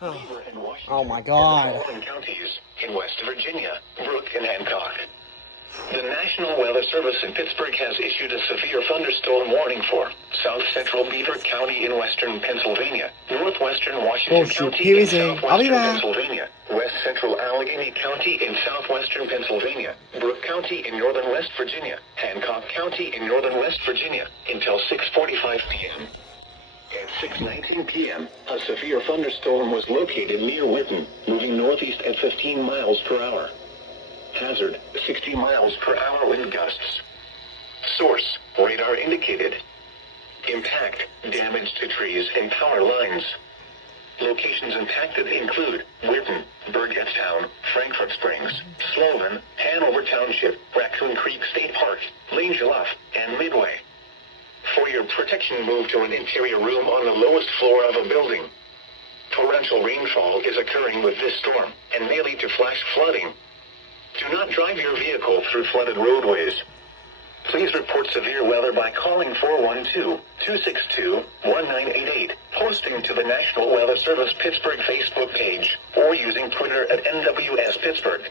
Beaver, and Washington. Oh my God. And the following counties in West Virginia, Brooke and Hancock. The National Weather Service in Pittsburgh has issued a severe thunderstorm warning for south central Beaver County in western Pennsylvania, northwestern Washington County in southwestern Pennsylvania, west central Allegheny County in southwestern Pennsylvania, Brooke County in northern West Virginia, Hancock County in northern West Virginia, until 6:45 p.m. At 6:19 p.m., a severe thunderstorm was located near Witten, moving northeast at 15 miles per hour. Hazard, 60 miles per hour wind gusts. Source, radar indicated. Impact, damage to trees and power lines. Locations impacted include Witten, Burgettstown, Frankfort Springs, Sloven, Hanover Township, Raccoon Creek State Park, Langeloth, and Midway. For your protection, move to an interior room on the lowest floor of a building. Torrential rainfall is occurring with this storm and may lead to flash flooding. Do not drive your vehicle through flooded roadways. Please report severe weather by calling 412-262-1988, posting to the National Weather Service Pittsburgh Facebook page, or using Twitter at NWS Pittsburgh.